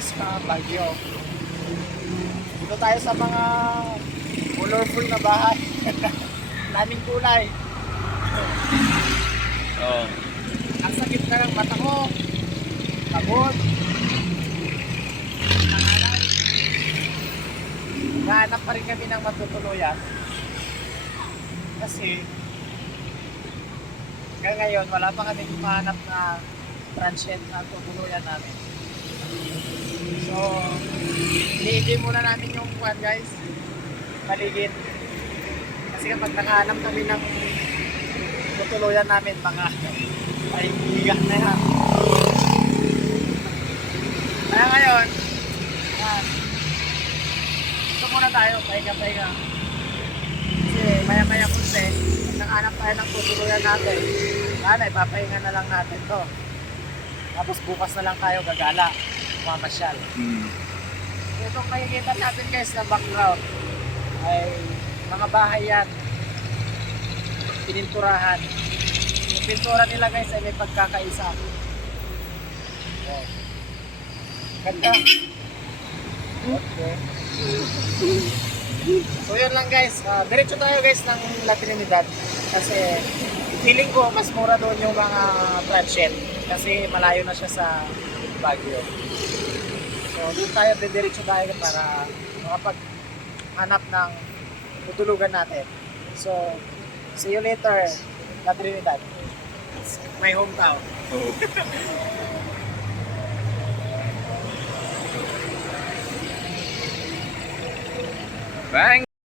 sa Baguio. Dito tayo sa mga colorful na bahay. Daming kulay. Oo. Ang sakit na ng mata ko. Pagod. Nangalay. Nahanap pa rin kami ng matutuluyan. Kasi hanggang ngayon wala pa kami mahanap na transient na tutuluyan namin. So, hindi muna namin yung kwan guys. Paligid. Kasi kapag nakahanap kami ng tutuluyan namin mga ay higa na yan. Kaya ngayon, yan. Ito muna tayo, pahinga-pahinga. Kasi maya-maya kunti, pag nakahanap tayo ng tutuluyan natin, sana ipapahinga na lang natin to. Tapos bukas na lang tayo gagala, mamasyal. Mm. Itong makikita natin guys na background ay mga bahay yan. Pininturahan. Yung pintura nila guys ay may pagkakaisa. Oh. Ganda. Okay. So yun lang guys. Ah, diretso tayo guys ng La Trinidad. Kasi feeling ko mas mura doon yung mga transient. Kasi malayo na siya sa Baguio. So, doon tayo, didiretso tayo para makapaghanap ng tutulugan natin. So, see you later, La Trinidad. It's my hometown. Oo. Bang!